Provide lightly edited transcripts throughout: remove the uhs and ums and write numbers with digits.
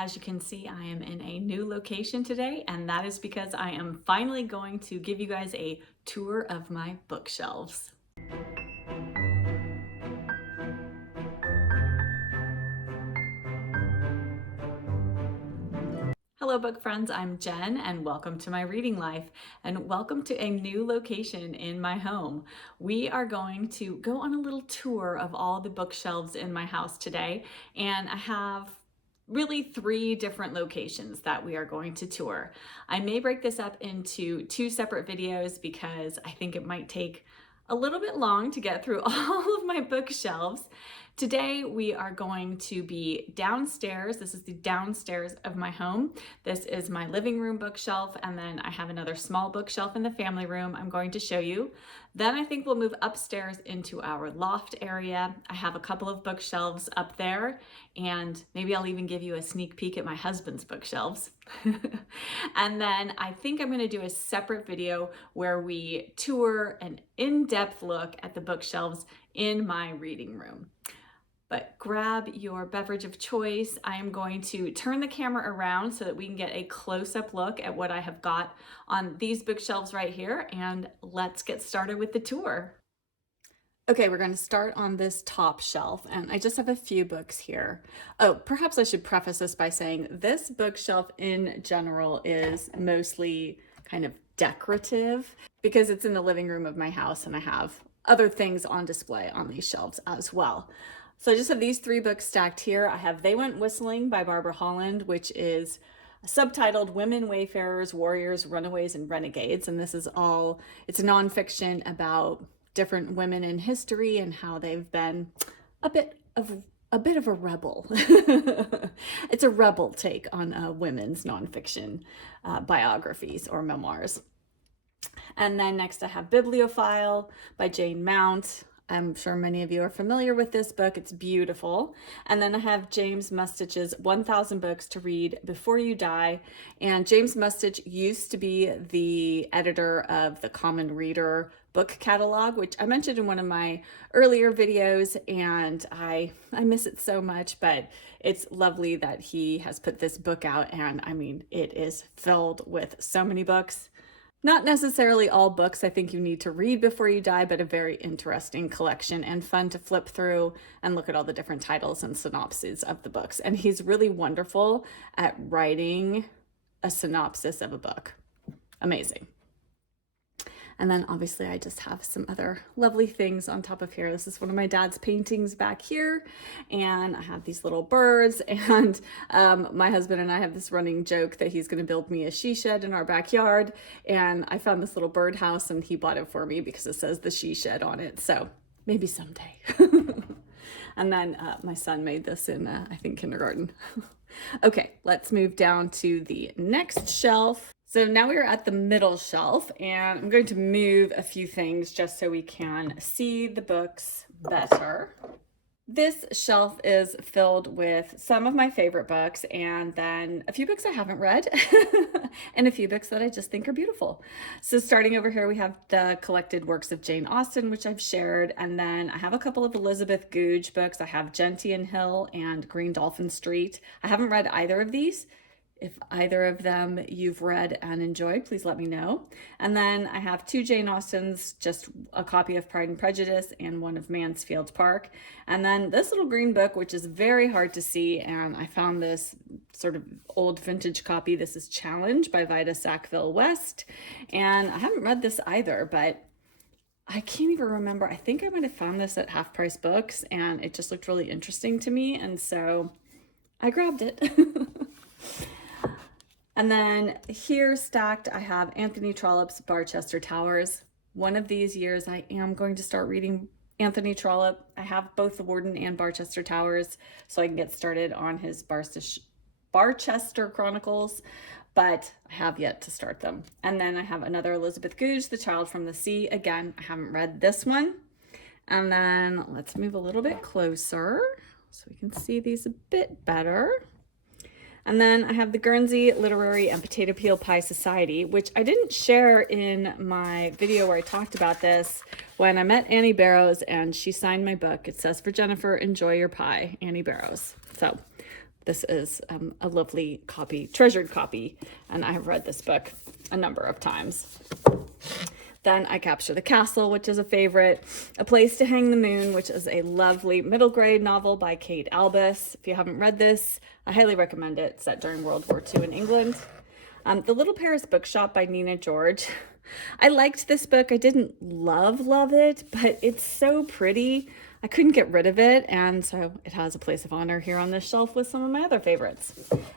As you can see, I am in a new location today, and that is because I am finally going to give you guys a tour of my bookshelves. Hello book friends, I'm Jen and welcome to my reading life and welcome to a new location in my home. We are going to go on a little tour of all the bookshelves in my house today, and I have really 3 different locations that we are going to tour. I may break this up into 2 separate videos because I think it might take a little bit long to get through all of my bookshelves. Today we are going to be downstairs. This is the downstairs of my home. This is my living room bookshelf, and then I have another small bookshelf in the family room I'm going to show you. Then I think we'll move upstairs into our loft area. I have a couple of bookshelves up there, and maybe I'll even give you a sneak peek at my husband's bookshelves. And then I think I'm going to do a separate video where we tour an in-depth look at the bookshelves in my reading room. But grab your beverage of choice. I am going to turn the camera around so that we can get a close-up look at what I have got on these bookshelves right here, and let's get started with the tour. Okay, we're going to start on this top shelf, and I just have a few books here. Oh, perhaps I should preface this by saying this bookshelf in general is mostly kind of decorative because it's in the living room of my house and I have other things on display on these shelves as well. So I just have these 3 books stacked here. I have They Went Whistling by Barbara Holland, which is subtitled Women, Wayfarers, Warriors, Runaways, and Renegades. And this is all, it's nonfiction about different women in history and how they've been a bit of a rebel. It's a rebel take on women's nonfiction biographies or memoirs. And then next I have Bibliophile by Jane Mount. I'm sure many of you are familiar with this book. It's beautiful. And then I have James Mustache's 1000 Books to Read Before You Die. And James Mustach used to be the editor of the Common Reader book catalog, which I mentioned in one of my earlier videos, and I miss it so much, but it's lovely that he has put this book out. And I mean, it is filled with so many books. Not necessarily all books I think you need to read before you die, but a very interesting collection and fun to flip through and look at all the different titles and synopses of the books. And he's really wonderful at writing a synopsis of a book. Amazing. And then obviously I just have some other lovely things on top of here. This is one of my dad's paintings back here. And I have these little birds, and my husband and I have this running joke that he's gonna build me a she shed in our backyard. And I found this little birdhouse and he bought it for me because it says the she shed on it. So maybe someday. And then my son made this in, I think, kindergarten. Okay, let's move down to the next shelf. So now we are at the middle shelf, and I'm going to move a few things just so we can see the books better. This shelf is filled with some of my favorite books, and then a few books I haven't read, and a few books that I just think are beautiful. So starting over here, we have the collected works of Jane Austen, which I've shared, and then I have a couple of Elizabeth Goudge books. I have Gentian Hill and Green Dolphin Street. I haven't read either of these. If either of them you've read and enjoyed, please let me know. And then I have 2 Jane Austens, just a copy of Pride and Prejudice and one of Mansfield Park. And then this little green book, which is very hard to see, and I found this sort of old vintage copy. This is Challenge by Vida Sackville West. And I haven't read this either, but I can't even remember. I think I might have found this at Half Price Books, and it just looked really interesting to me. And so I grabbed it. And then here stacked, I have Anthony Trollope's Barchester Towers. One of these years, I am going to start reading Anthony Trollope. I have both The Warden and Barchester Towers, so I can get started on his Barchester Chronicles, but I have yet to start them. And then I have another Elizabeth Goudge, The Child from the Sea. Again, I haven't read this one. And then let's move a little bit closer so we can see these a bit better. And then I have the Guernsey Literary and Potato Peel Pie Society, which I didn't share in my video where I talked about this when I met Annie Barrows and she signed my book. It says, "For Jennifer, enjoy your pie, Annie Barrows." So this is a lovely copy, treasured copy, and I have read this book a number of times. Then I Capture the Castle, which is a favorite. A Place to Hang the Moon, which is a lovely middle grade novel by Kate Albus. If you haven't read this, I highly recommend it. It's set during World War II in England. The Little Paris Bookshop by Nina George. I liked this book. I didn't love it, but it's so pretty. I couldn't get rid of it, and so it has a place of honor here on this shelf with some of my other favorites.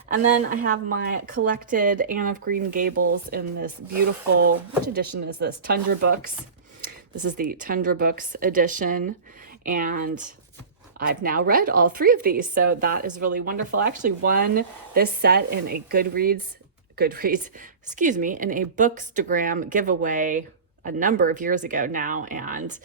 And then I have my collected Anne of Green Gables in this beautiful, which edition is this? Tundra Books. This is the Tundra Books edition, and I've now read all 3 of these, so that is really wonderful. I actually won this set in a Goodreads, in a Bookstagram giveaway a number of years ago now, and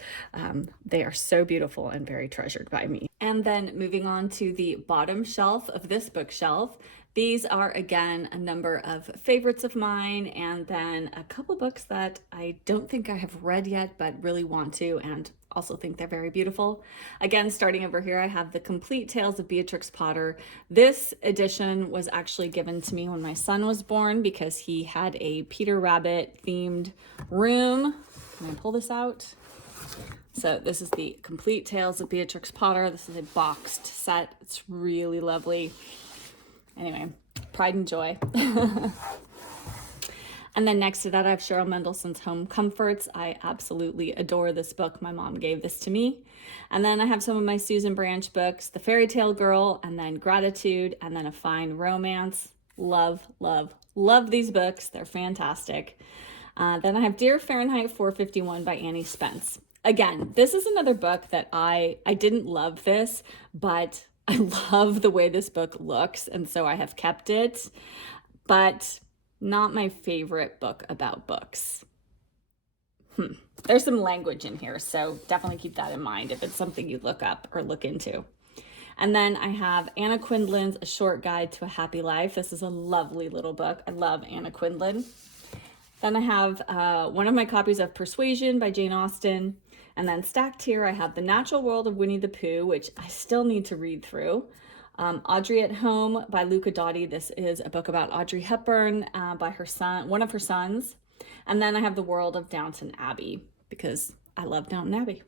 they are so beautiful and very treasured by me. And then moving on to the bottom shelf of this bookshelf, these are again a number of favorites of mine, and then a couple books that I don't think I have read yet but really want to, and also think they're very beautiful. Again, starting over here, I have The Complete Tales of Beatrix Potter. This edition was actually given to me when my son was born because he had a Peter Rabbit themed room. Can I pull this out? So this is The Complete Tales of Beatrix Potter. This is a boxed set. It's really lovely. Anyway, pride and joy. And then next to that, I have Cheryl Mendelssohn's Home Comforts. I absolutely adore this book. My mom gave this to me. And then I have some of my Susan Branch books, The Fairy Tale Girl, and then Gratitude, and then A Fine Romance. Love these books. They're fantastic. Then I have Dear Fahrenheit 451 by Annie Spence. Again, this is another book that I didn't love this, but I love the way this book looks, and so I have kept it. But not my favorite book about books. There's some language in here, so definitely keep that in mind if it's something you look up or look into. And then I have Anna Quindlen's A Short Guide to a Happy Life. This is a lovely little book. I love Anna Quindlen. Then I have one of my copies of Persuasion by Jane Austen. And then stacked here, I have The Natural World of Winnie the Pooh, which I still need to read through. Audrey at Home by Luca Dotti. This is a book about Audrey Hepburn by her son, one of her sons. And then I have The World of Downton Abbey because I love Downton Abbey.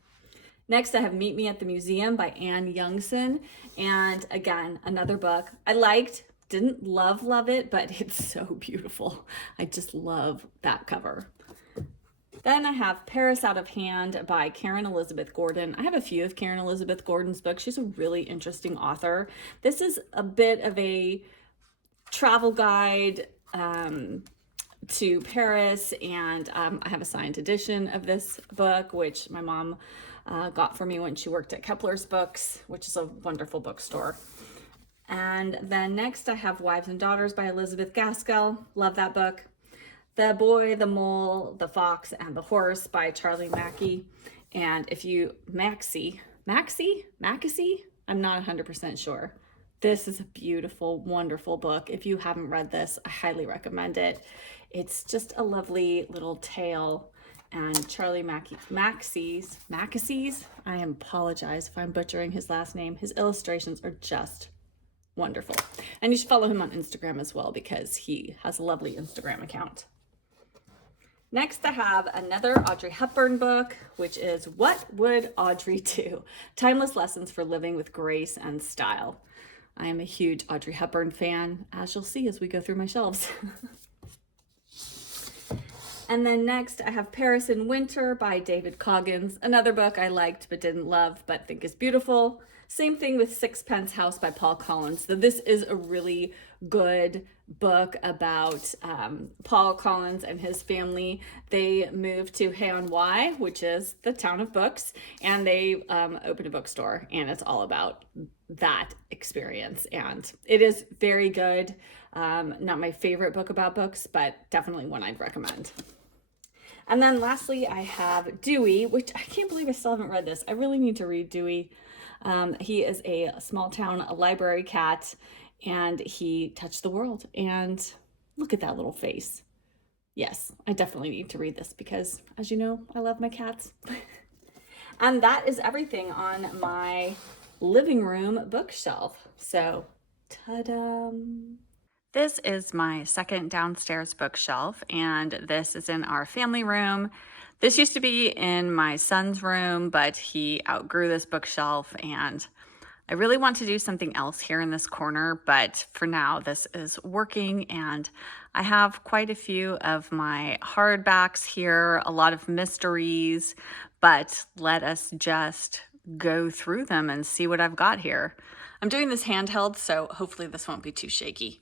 Next, I have Meet Me at the Museum by Anne Youngson. And again, another book I liked, didn't love it, but it's so beautiful. I just love that cover. Then I have Paris Out of Hand by Karen Elizabeth Gordon. I have a few of Karen Elizabeth Gordon's books. She's a really interesting author. This is a bit of a travel guide to Paris, and I have a signed edition of this book, which my mom got for me when she worked at Kepler's Books, which is a wonderful bookstore. And then next I have Wives and Daughters by Elizabeth Gaskell. Love that book. The Boy, the Mole, the Fox, and the Horse by Charlie Mackey. And if you, Maxie, I'm not 100% sure. This is a beautiful, wonderful book. If you haven't read this, I highly recommend it. It's just a lovely little tale. And Charlie Maxey's, I apologize if I'm butchering his last name. His illustrations are just wonderful. And you should follow him on Instagram as well because he has a lovely Instagram account. Next, I have another Audrey Hepburn book, which is What Would Audrey Do? Timeless Lessons for Living with Grace and Style. I am a huge Audrey Hepburn fan, as you'll see as we go through my shelves. And then next, I have Paris in Winter by David Coggins, another book I liked but didn't love but think is beautiful. Same thing with Sixpence House by Paul Collins. So this is a really good book about Paul Collins and his family. They moved to Hay-on-Wye, which is the town of books, and they opened a bookstore, and it's all about that experience. And it is very good. Not my favorite book about books, but definitely one I'd recommend. And then lastly, I have Dewey, which I can't believe I still haven't read this. I really need to read Dewey. He is a small town library cat, and he touched the world. And look at that little face. Yes, I definitely need to read this because, as you know, I love my cats. And that is everything on my living room bookshelf. So Ta-da! This is my second downstairs bookshelf, and this is in our family room. This used to be in my son's room, but he outgrew this bookshelf, and I really want to do something else here in this corner, but for now this is working, and I have quite a few of my hardbacks here, a lot of mysteries, but let us just go through them and see what I've got here. I'm doing this handheld, so hopefully this won't be too shaky.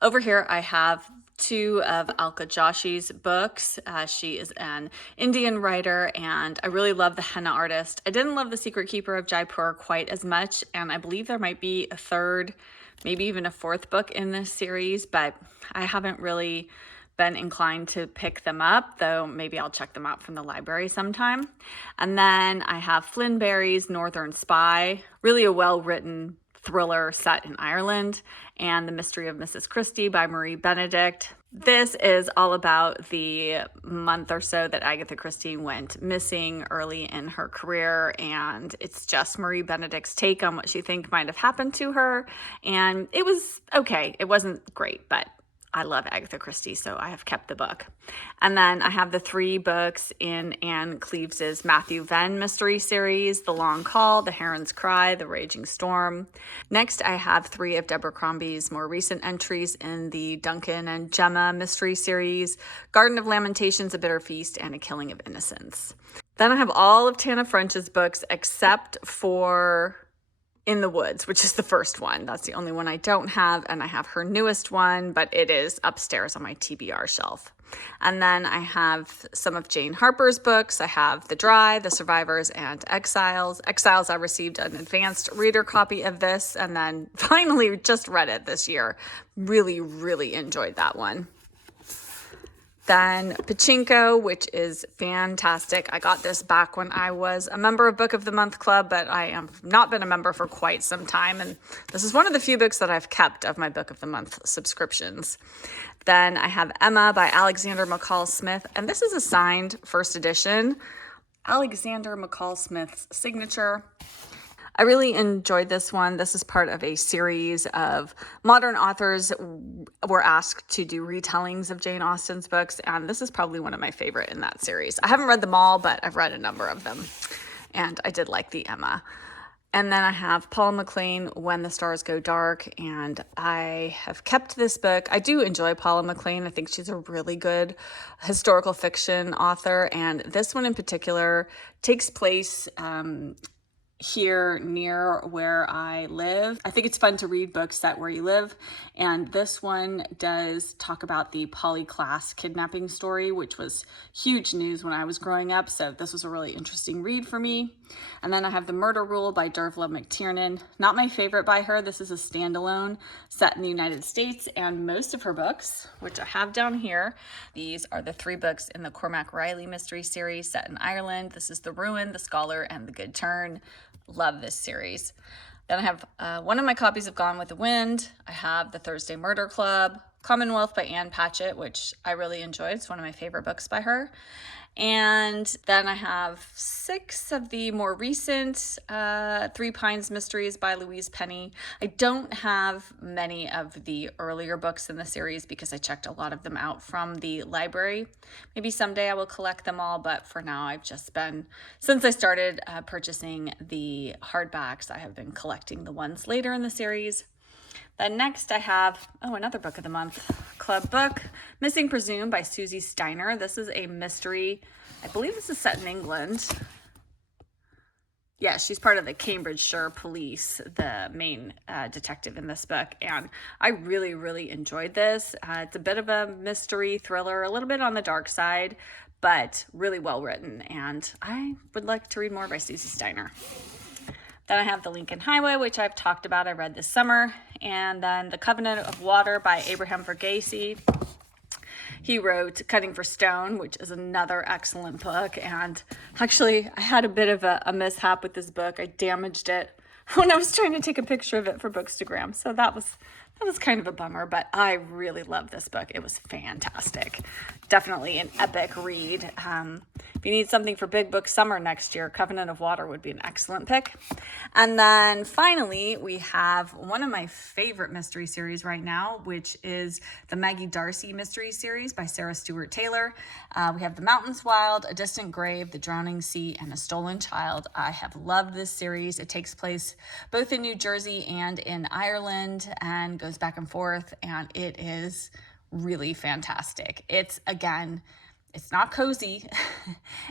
Over here I have two of Alka Joshi's books. She is an Indian writer, and I really love the henna artist. I didn't love The Secret Keeper of Jaipur quite as much, and I believe there might be a third, maybe even a fourth book in this series, but I haven't really been inclined to pick them up, though maybe I'll check them out from the library sometime. And then I have Flynn Barry's Northern Spy, really a well-written thriller set in Ireland, and The Mystery of Mrs. Christie by Marie Benedict. This is all about the month or so that Agatha Christie went missing early in her career, and it's just Marie Benedict's take on what she thinks might have happened to her, and it was okay. It wasn't great, but I love Agatha Christie, so I have kept the book. And then I have the three books in Anne Cleeves's Matthew Venn mystery series, The Long Call, The Heron's Cry, The Raging Storm. Next, I have three of Deborah Crombie's more recent entries in the Duncan and Gemma mystery series, Garden of Lamentations, A Bitter Feast, and A Killing of Innocence. Then I have all of Tana French's books except for In the Woods, which is the first one. That's the only one I don't have, and I have her newest one, but it is upstairs on my TBR shelf. And then I have some of Jane Harper's books. I have The Dry, The Survivors, and Exiles. Exiles, I received an advanced reader copy of this, and then finally just read it this year. Really, really enjoyed that one. Then Pachinko, which is fantastic. I got this back when I was a member of Book of the Month Club, but I have not been a member for quite some time. And this is one of the few books that I've kept of my Book of the Month subscriptions. Then I have Emma by Alexander McCall Smith. And this is a signed first edition. Alexander McCall Smith's signature. I really enjoyed this one. This is part of a series of modern authors were asked to do retellings of Jane Austen's books, and this is probably one of my favorite in that series. I haven't read them all, but I've read a number of them, and I did like the Emma. And then I have Paula McLean, When the Stars Go Dark, and I have kept this book. I do enjoy Paula McLean. I think she's a really good historical fiction author, and this one in particular takes place here near where I live. I think it's fun to read books set where you live, and this one does talk about the Polly Klaas kidnapping story, which was huge news when I was growing up, so this was a really interesting read for me. And then I have The Murder Rule by Dervla McTiernan. Not my favorite by her. This is a standalone set in the United States, and most of her books, which I have down here, these are the three books in the Cormac Riley mystery series set in Ireland. This is The Ruin, The Scholar, and The Good Turn. Love this series. Then I have one of my copies of Gone with the Wind. I have The Thursday Murder Club, Commonwealth by Anne Patchett, which I really enjoyed. It's one of my favorite books by her. And then I have 6 of the more recent Three Pines mysteries by Louise Penny. I don't have many of the earlier books in the series because I checked a lot of them out from the library. Maybe someday I will collect them all, but for now I've just been, since I started purchasing the hardbacks, I have been collecting the ones later in the series. Then next I have, another Book of the Month Club book, Missing Presumed by Susie Steiner. This is a mystery. I believe this is set in England. Yeah, she's part of the Cambridgeshire Police, the main detective in this book, and I really, really enjoyed this. It's a bit of a mystery thriller, a little bit on the dark side, but really well written, and I would like to read more by Susie Steiner. Then I have The Lincoln Highway, which I've talked about, I read this summer. And then The Covenant of Water by Abraham Verghese. He wrote Cutting for Stone, which is another excellent book. And actually, I had a bit of a mishap with this book. I damaged it when I was trying to take a picture of it for Bookstagram. So that That was kind of a bummer, but I really love this book. It was fantastic. Definitely an epic read. If you need something for Big Book Summer next year, Covenant of Water would be an excellent pick. And then finally, we have one of my favorite mystery series right now, which is the Maggie Darcy mystery series by Sarah Stewart Taylor. We have The Mountains Wild, A Distant Grave, The Drowning Sea, and A Stolen Child. I have loved this series. It takes place both in New Jersey and in Ireland and goes back and forth, and it is really fantastic. It's not cozy.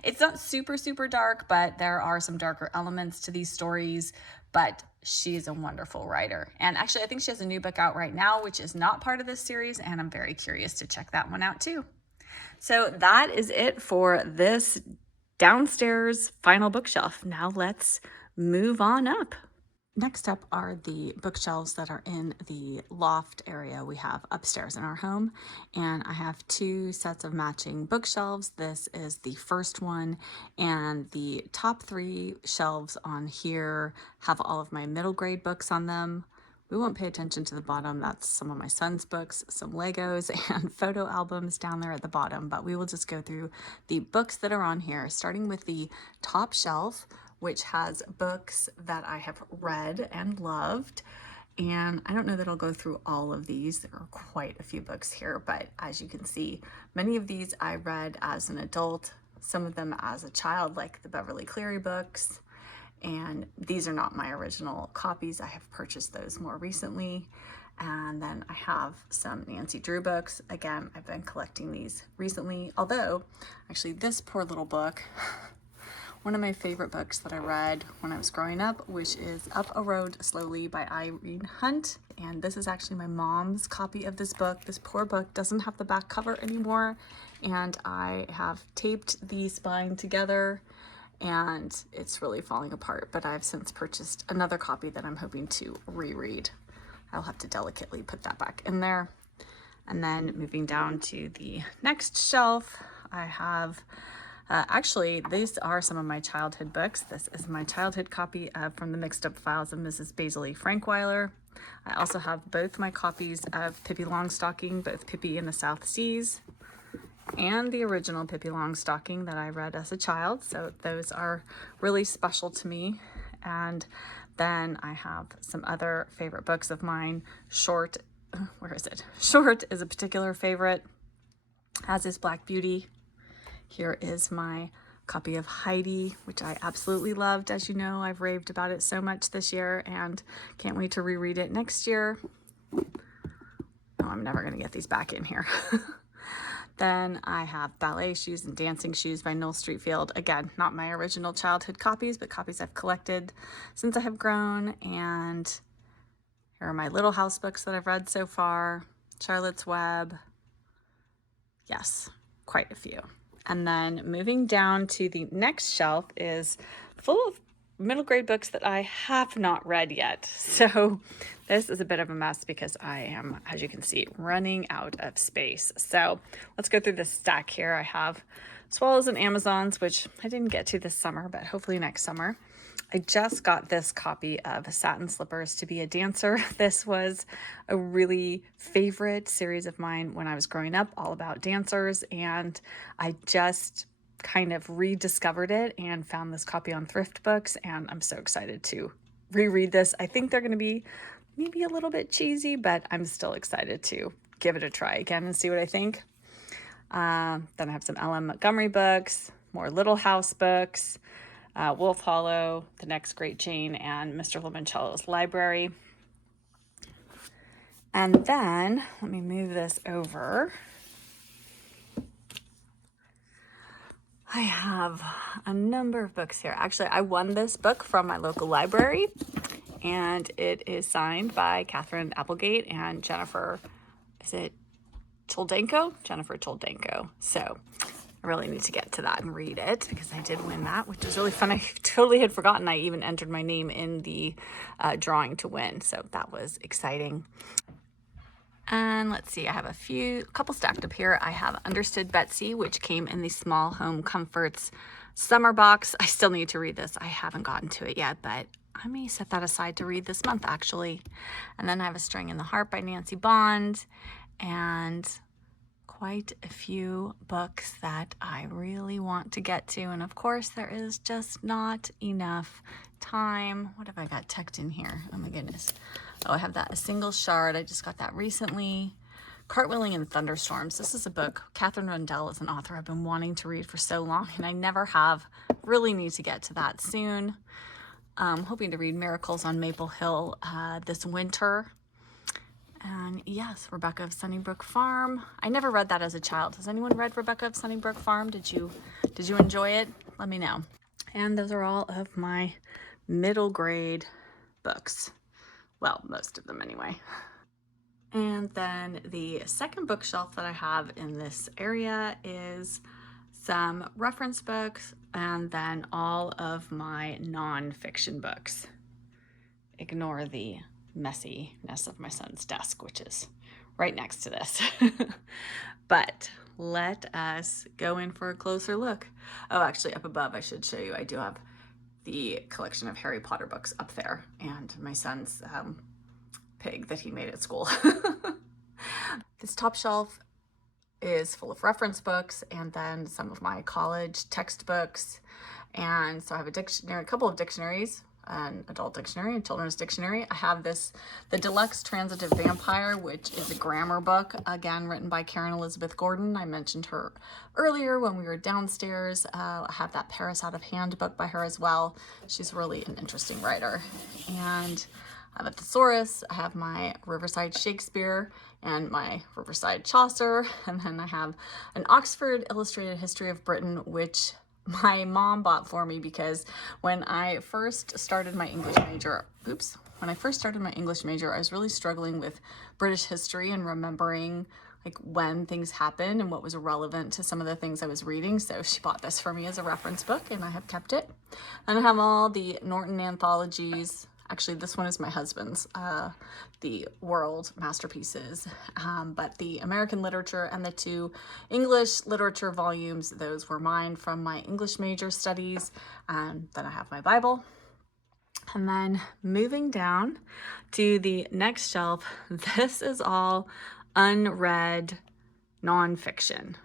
It's not super, super dark, but there are some darker elements to these stories. But she's a wonderful writer. And actually, I think she has a new book out right now, which is not part of this series. And I'm very curious to check that one out too. So that is it for this downstairs final bookshelf. Now let's move on up. Next up are the bookshelves that are in the loft area we have upstairs in our home. And I have two sets of matching bookshelves. This is the first one, and the top three shelves on here have all of my middle grade books on them. We won't pay attention to the bottom. That's some of my son's books, some Legos, and photo albums down there at the bottom. But we will just go through the books that are on here, starting with the top shelf, which has books that I have read and loved. And I don't know that I'll go through all of these. There are quite a few books here, but as you can see, many of these I read as an adult, some of them as a child, like the Beverly Cleary books. And these are not my original copies. I have purchased those more recently. And then I have some Nancy Drew books. Again, I've been collecting these recently, although actually this poor little book, one of my favorite books that I read when I was growing up, which is Up a Road Slowly by Irene Hunt. And this is actually my mom's copy of this book. This poor book doesn't have the back cover anymore. And I have taped the spine together and it's really falling apart. But I've since purchased another copy that I'm hoping to reread. I'll have to delicately put that back in there. And then moving down to the next shelf, I have actually, these are some of my childhood books. This is my childhood copy from the Mixed Up Files of Mrs. Basil Frankweiler. I also have both my copies of Pippi Longstocking, both Pippi in the South Seas and the original Pippi Longstocking that I read as a child. So those are really special to me. And then I have some other favorite books of mine. Short, where is it? Short is a particular favorite, as is Black Beauty. Here is my copy of Heidi, which I absolutely loved. As you know, I've raved about it so much this year and can't wait to reread it next year. Oh, I'm never going to get these back in here. Then I have Ballet Shoes and Dancing Shoes by Noel Streatfeild. Again, not my original childhood copies, but copies I've collected since I have grown. And here are my Little House books that I've read so far. Charlotte's Web. Yes, quite a few. And then moving down to the next shelf is full of middle grade books that I have not read yet. So this is a bit of a mess because I am, as you can see, running out of space. So let's go through this stack here. I have Swallows and Amazons, which I didn't get to this summer, but hopefully next summer. I just got this copy of Satin Slippers to Be a Dancer. This was a really favorite series of mine when I was growing up, all about dancers, and I just kind of rediscovered it and found this copy on Thrift Books, and I'm so excited to reread this. I think they're going to be maybe a little bit cheesy, but I'm still excited to give it a try again and see what I think. Then I have some L.M. Montgomery books, more Little House books, Wolf Hollow, The Next Great Jane, and Mr. Limoncello's Library. And then, let me move this over. I have a number of books here. Actually, I won this book from my local library, and it is signed by Catherine Applegate and Jennifer, is it Choldenko? Jennifer Choldenko. So I really need to get to that and read it because I did win that, which was really fun. I totally had forgotten I even entered my name in the drawing to win. So that was exciting. And let's see, I have a couple stacked up here. I have Understood Betsy, which came in the Small Home Comforts summer box. I still need to read this. I haven't gotten to it yet, but I may set that aside to read this month, actually. And then I have A String in the Heart by Nancy Bond, and quite a few books that I really want to get to. And of course, there is just not enough time. What have I got tucked in here? Oh my goodness. Oh, I have that A Single Shard. I just got that recently. Cartwheeling in Thunderstorms. This is a book. Catherine Rundell is an author I've been wanting to read for so long, and I never have. Really need to get to that soon. Hoping to read Miracles on Maple Hill this winter. And yes, Rebecca of Sunnybrook Farm. I never read that as a child. Has anyone read Rebecca of Sunnybrook Farm? Did you enjoy it? Let me know. And those are all of my middle grade books. Well, most of them anyway. And then the second bookshelf that I have in this area is some reference books and then all of my nonfiction books. Ignore the messiness of my son's desk, which is right next to this. But let us go in for a closer look. Oh, actually up above, I should show you, I do have the collection of Harry Potter books up there and my son's pig that he made at school. This top shelf is full of reference books and then some of my college textbooks. And so I have a dictionary, a couple of dictionaries, an adult dictionary and children's dictionary. I have the Deluxe Transitive Vampire, which is a grammar book, again, written by Karen Elizabeth Gordon. I mentioned her earlier when we were downstairs. I have that Paris Out of Hand book by her as well. She's really an interesting writer. And I have a thesaurus, I have my Riverside Shakespeare and my Riverside Chaucer, and then I have an Oxford Illustrated History of Britain, which my mom bought for me because when I first started my English major, I was really struggling with British history and remembering like when things happened and what was relevant to some of the things I was reading. So she bought this for me as a reference book and I have kept it. And I have all the Norton anthologies. Actually, this one is my husband's, the world masterpieces, but the American literature and the 2 English literature volumes, those were mine from my English major studies. Then I have my Bible. And then moving down to the next shelf, this is all unread nonfiction.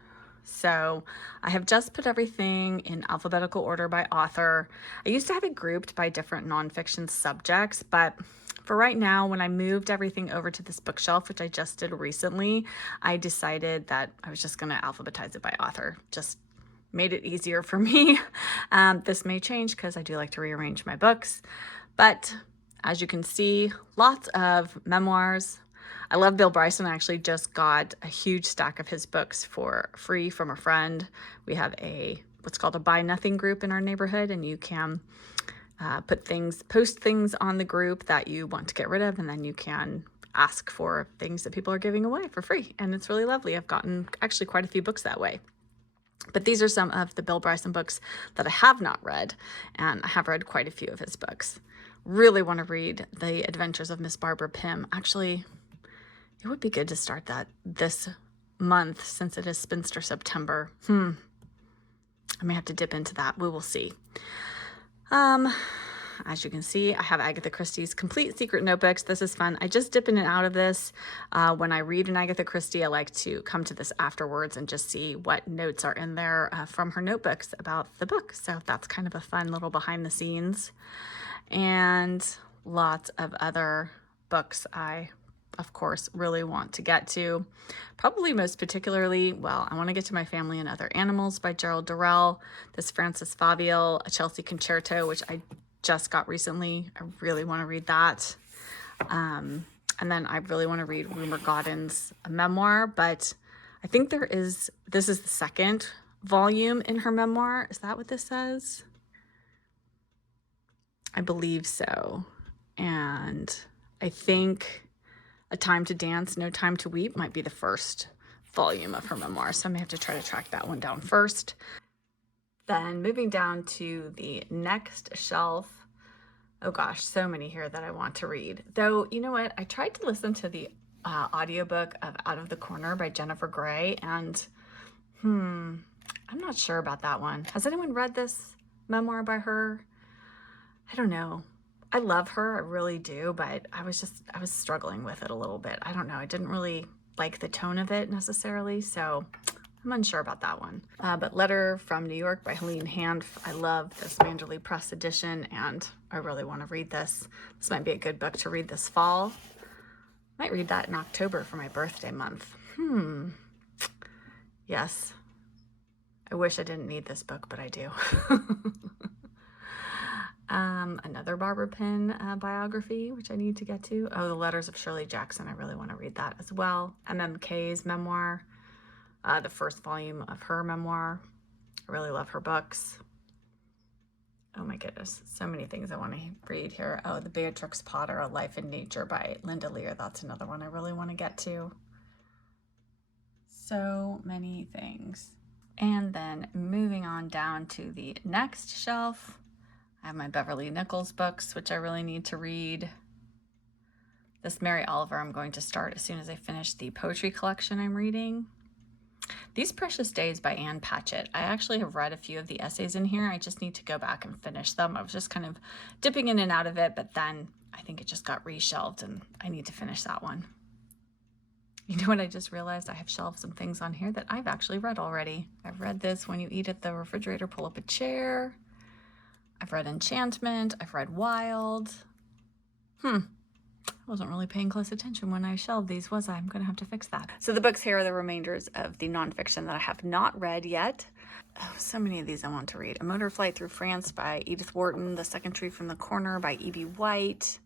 So I have just put everything in alphabetical order by author. I used to have it grouped by different nonfiction subjects, but for right now, when I moved everything over to this bookshelf, which I just did recently, I decided that I was just going to alphabetize it by author. Just made it easier for me. This may change because I do like to rearrange my books, but as you can see, lots of memoirs. I love Bill Bryson. I actually just got a huge stack of his books for free from a friend. We have what's called a Buy Nothing group in our neighborhood, and you can post things on the group that you want to get rid of, and then you can ask for things that people are giving away for free. And it's really lovely. I've gotten actually quite a few books that way. But these are some of the Bill Bryson books that I have not read, and I have read quite a few of his books. Really want to read The Adventures of Miss Barbara Pym. Actually, it would be good to start that this month since it is Spinster September. I may have to dip into that. We will see. As you can see, I have Agatha Christie's Complete Secret Notebooks. This is fun. I just dip in and out of this. When I read an Agatha Christie, I like to come to this afterwards and just see what notes are in there from her notebooks about the book. So that's kind of a fun little behind the scenes. And lots of other books I, of course, really want to get to. Probably most particularly, I want to get to My Family and Other Animals by Gerald Durrell, this Francis Faviel, A Chelsea Concerto, which I just got recently. I really want to read that. And then I really want to read Rumer Godden's memoir, but I think this is the second volume in her memoir. Is that what this says? I believe so. And I think A Time to Dance, No Time to Weep might be the first volume of her memoir. So I may have to try to track that one down first. Then moving down to the next shelf. Oh gosh, so many here that I want to read. Though, you know what? I tried to listen to the audiobook of Out of the Corner by Jennifer Gray, and I'm not sure about that one. Has anyone read this memoir by her? I don't know. I love her, I really do, but I was struggling with it a little bit. I don't know, I didn't really like the tone of it necessarily, so I'm unsure about that one. But Letter from New York by Helene Hanff. I love this Manderley Press edition, and I really want to read this. This might be a good book to read this fall. Might read that in October for my birthday month. Yes. I wish I didn't need this book, but I do. Another Barbara Penn biography, which I need to get to. Oh, The Letters of Shirley Jackson. I really want to read that as well. MMK's memoir, the first volume of her memoir. I really love her books. Oh my goodness, so many things I want to read here. Oh, The Beatrix Potter, A Life in Nature by Linda Lear. That's another one I really want to get to. So many things. And then moving on down to the next shelf, I have my Beverly Nichols books, which I really need to read. This Mary Oliver I'm going to start as soon as I finish the poetry collection I'm reading. These Precious Days by Anne Patchett. I actually have read a few of the essays in here. I just need to go back and finish them. I was just kind of dipping in and out of it, but then I think it just got reshelved and I need to finish that one. You know what I just realized? I have shelved some things on here that I've actually read already. I've read this When You Eat at the Refrigerator, Pull Up a Chair. I've read Enchantment. I've read Wild. I wasn't really paying close attention when I shelved these, was I? I'm going to have to fix that. So the books here are the remainders of the nonfiction that I have not read yet. Oh, so many of these I want to read. A Motor Flight Through France by Edith Wharton. The Second Tree from the Corner by E.B. White.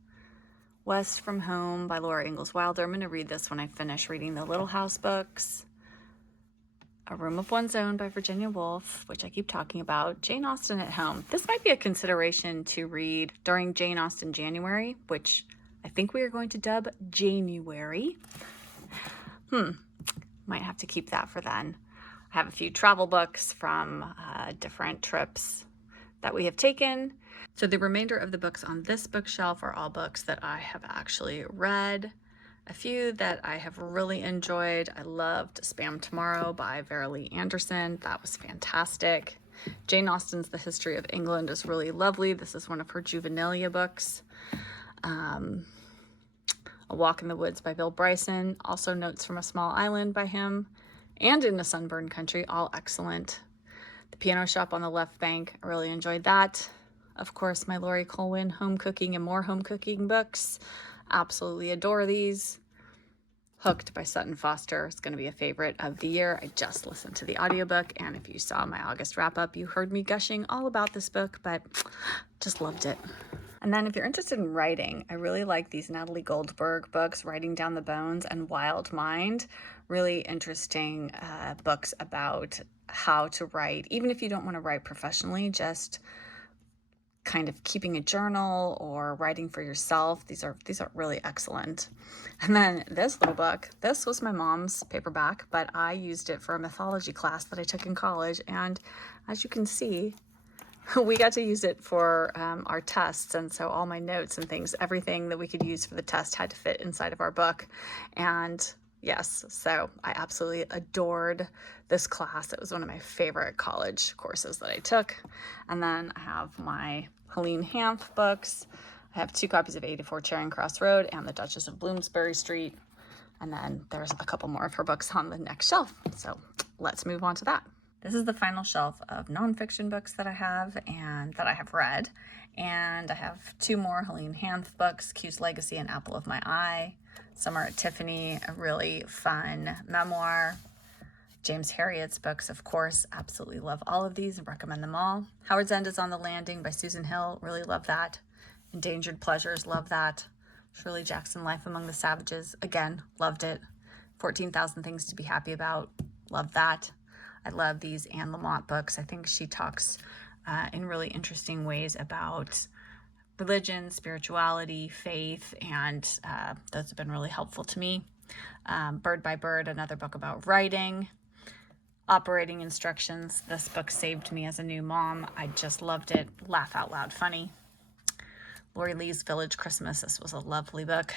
West from Home by Laura Ingalls Wilder. I'm going to read this when I finish reading the Little House books. A Room of One's Own by Virginia Woolf, which I keep talking about. Jane Austen at Home. This might be a consideration to read during Jane Austen January, which I think we are going to dub January. Might have to keep that for then. I have a few travel books from different trips that we have taken. So the remainder of the books on this bookshelf are all books that I have actually read. A few that I have really enjoyed. I loved Spam Tomorrow by Vera Lee Anderson. That was fantastic. Jane Austen's The History of England is really lovely. This is one of her juvenilia books. A Walk in the Woods by Bill Bryson. Also Notes from a Small Island by him. And In a Sunburned Country, all excellent. The Piano Shop on the Left Bank, I really enjoyed that. Of course, my Laurie Colwin Home Cooking and More Home Cooking books. Absolutely adore these. Hooked by Sutton Foster is going to be a favorite of the year. I just listened to the audiobook, and if you saw my August wrap-up, you heard me gushing all about this book, but just loved it. And then if you're interested in writing, I really like these Natalie Goldberg books, Writing Down the Bones and Wild Mind. Really interesting books about how to write, even if you don't want to write professionally, just kind of keeping a journal or writing for yourself. These are really excellent. And then this little book, this was my mom's paperback, but I used it for a mythology class that I took in college. And as you can see, we got to use it for our tests. And so all my notes and things, everything that we could use for the test had to fit inside of our book. And yes, so I absolutely adored this class. It was one of my favorite college courses that I took. And then I have my Helene Hanff books. I have 2 copies of 84 Charing Cross Road and The Duchess of Bloomsbury Street. And then there's a couple more of her books on the next shelf. So let's move on to that. This is the final shelf of nonfiction books that I have and that I have read. And I have 2 more Helene Hanff books, Q's Legacy and Apple of My Eye. Summer at Tiffany, a really fun memoir. James Herriot's books, of course, absolutely love all of these and recommend them all. Howard's End is on the Landing by Susan Hill, really love that. Endangered Pleasures, love that. Shirley Jackson, Life Among the Savages, again, loved it. 14,000 Things to Be Happy About, love that. I love these Anne Lamott books. I think she talks in really interesting ways about religion, spirituality, faith, and those have been really helpful to me. Bird by Bird, another book about writing. Operating Instructions. This book saved me as a new mom. I just loved it. Laugh out loud funny. Lori Lee's Village Christmas. This was a lovely book.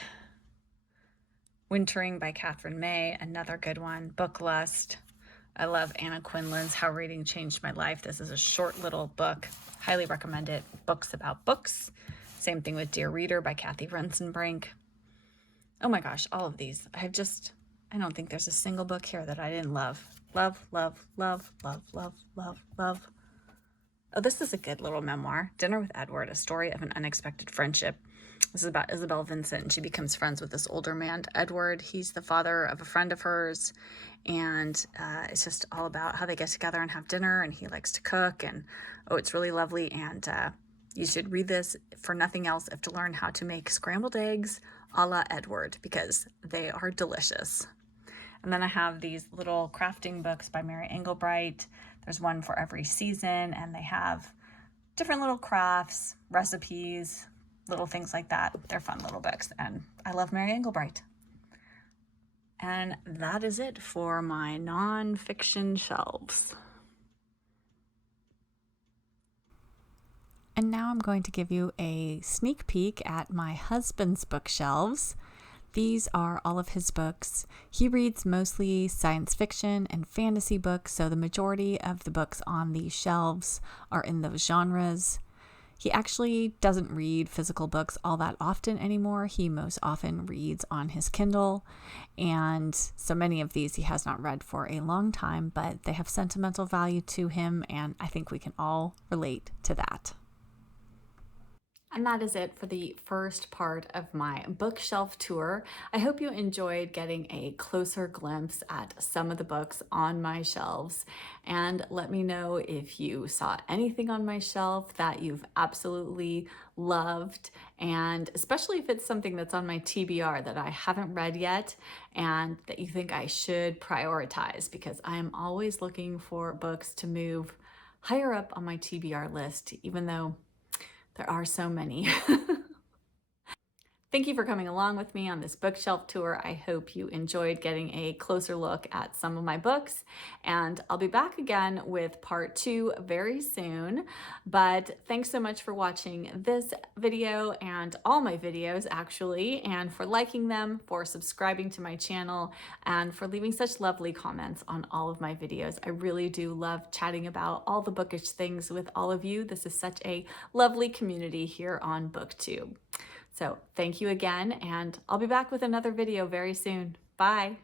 Wintering by Catherine May, another good one. Book Lust. I love Anna Quinlan's How Reading Changed My Life. This is a short little book. Highly recommend it. Books about books. Same thing with Dear Reader by Kathy Rensenbrink. Oh my gosh, all of these. I don't think there's a single book here that I didn't love. Love, love, love, love, love, love, love. Oh, this is a good little memoir. Dinner with Edward, a story of an unexpected friendship. This is about Isabel Vincent, and she becomes friends with this older man, Edward. He's the father of a friend of hers, and it's just all about how they get together and have dinner, and he likes to cook, and oh, it's really lovely, and you should read this for nothing else if to learn how to make scrambled eggs a la Edward, because they are delicious. And then I have these little crafting books by Mary Engelbright. There's one for every season, and they have different little crafts, recipes, little things like that. They're fun little books, and I love Mary Engelbright. And that is it for my nonfiction shelves. And now I'm going to give you a sneak peek at my husband's bookshelves. These are all of his books. He reads mostly science fiction and fantasy books, so the majority of the books on these shelves are in those genres. He actually doesn't read physical books all that often anymore. He most often reads on his Kindle, and so many of these he has not read for a long time, but they have sentimental value to him, and I think we can all relate to that. And that is it for the first part of my bookshelf tour. I hope you enjoyed getting a closer glimpse at some of the books on my shelves. And let me know if you saw anything on my shelf that you've absolutely loved, and especially if it's something that's on my TBR that I haven't read yet and that you think I should prioritize, because I am always looking for books to move higher up on my TBR list, even though there are so many. Thank you for coming along with me on this bookshelf tour. I hope you enjoyed getting a closer look at some of my books, and I'll be back again with part 2 very soon. But thanks so much for watching this video and all my videos actually, and for liking them, for subscribing to my channel, and for leaving such lovely comments on all of my videos. I really do love chatting about all the bookish things with all of you. This is such a lovely community here on BookTube. So thank you again, and I'll be back with another video very soon. Bye.